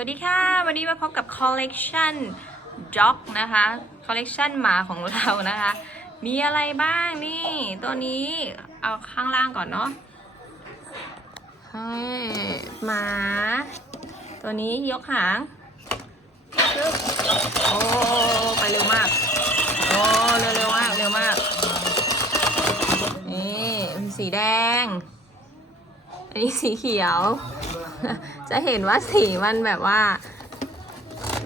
วัสดีค่ะ วันนี้มาพบกับคอลเลกชันจ็อกนะคะคอลเลกชันหมาของเรานะคะ มีอะไรบ้างนี่ ตัวนี้เอาข้างล่างก่อนเนาะให้หมา ตัวนี้ยกหางโอ้ไปเร็วมากโอ้เร็วเร็วมากเร็วมากนี่สีแดง อันนี้สีเขียว จะเห็นว่าสีมันแบบว่า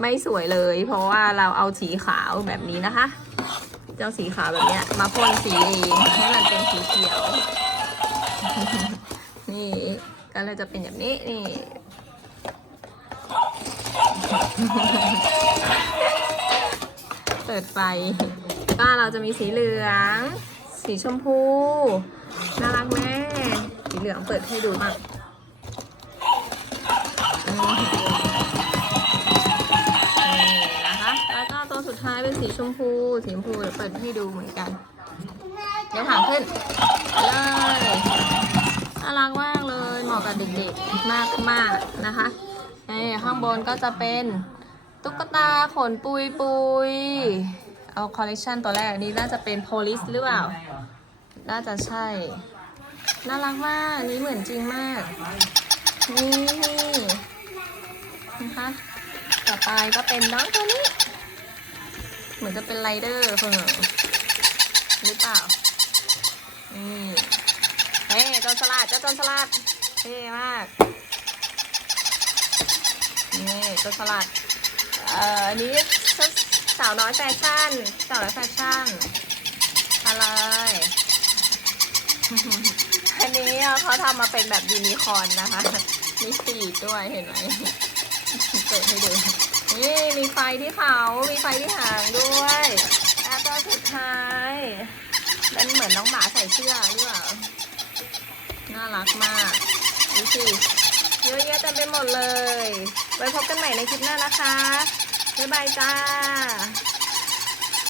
ไม่สวยเลย เพราะว่าเราเอาสีขาวแบบนี้นะคะ เจ้าสีขาวแบบเนี้ย มาพ่นสีเองให้มันเป็นสีเขียว นี่ก็เลยจะเป็นแบบนี้นี่เปิดไฟก็เราจะมีสีเหลือง สีชมพู น่ารักแม่ สีเหลืองเปิดให้ดูมา กอืมนี่นะคะ แล้วก็ตัวสุดท้ายเป็นสีชมพู สีชมพูเดี๋ยวเปิดให้ดูเหมือนกัน เดี๋ยวถามขึ้นเลยน่ารักมากเลยเหมาะกับเด็กๆ มากมากๆนะคะนี่ข้างบนก็จะเป็นตุ๊กตาขนปุยปุยๆเอาคอลเลกชันตัวแรกนี้น่าจะเป็นโพลิสหรือเปล่า น่าจะใช่ น่ารักมากนนี้เหมือนจริงมาก นี่นะคะ ต่อ ไปก็เป็นน้องตัวนี้ เหมือนจะเป็นไรเดอร์เพิ่งหรือเปล่า นี่เฮ้จนสลัดเจ้าจอนสลัดเท่มาก นี่จนสลัด เอ่ออันนี้สาวน้อยแฟชั่น สาวน้อยแฟชั่นอะไรอันนี้เขาทำมาเป็นแบบยูนิคอร์นนะคะ มีสีด้วยเห็นไหม เปิดให้ดู นี่มีไฟที่เขา มีไฟที่หางด้วย แล้วก็สุดท้ายเป็นเหมือนน้องหมาใส่เสื้อหรือเปล่า น่ารักมาก ดูสิ เยอะแยะเต็มไปหมดเลย ไว้พบกันใหม่ในคลิปหน้านะคะ บ๊ายบายจ้า